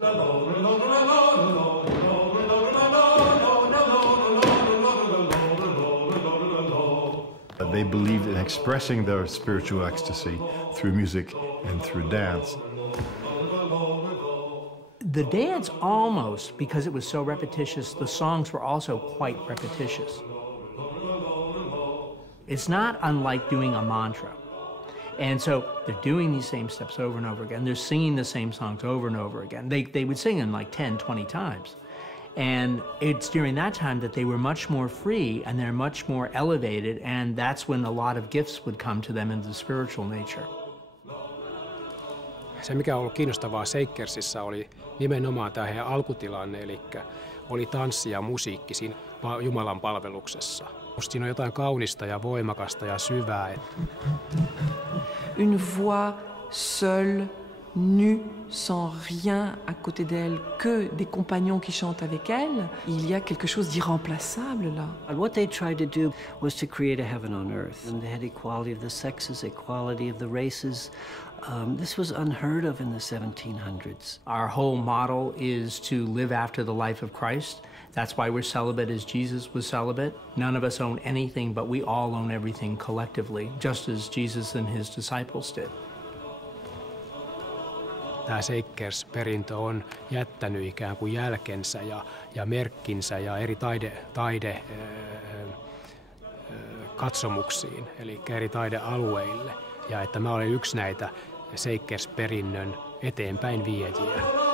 They believed in expressing their spiritual ecstasy through music and through dance. The dance almost, because it was so repetitious, the songs were also quite repetitious. It's not unlike doing a mantra. And so they're doing these same steps over and over again. They're singing the same songs over and over again. They would sing them like 10, 20 times. And it's during that time that they were much more free and they're much more elevated, and that's when a lot of gifts would come to them in the spiritual nature. Se, mikä on ollut kiinnostavaa Shakersissa, oli nimenomaan tämä heidän alkutilanne, eli oli tanssi ja musiikki siinä Jumalan palveluksessa. Siinä on jotain kaunista ja voimakasta ja syvää. Une voix seule, nue, sans rien à côté d'elle, que des compagnons qui chantent avec elle. Il y a quelque chose d'irremplaçable là. And what they tried to do was to create a heaven on earth. And they had equality of the sexes, equality of the races. This was unheard of in the 1700s. Our whole model is to live after the life of Christ. That's why we're celibate as Jesus was celibate. None of us own anything, but we all own everything collectively, just as Jesus and his disciples did. Tämä Shakers-perintö on jättänyt ikään kuin jälkensä ja merkkinsä ja eri katsomuksiin, eli eri taidealueille. Ja että mä olen yksi näitä Shakers-perinnön eteenpäin viejiä.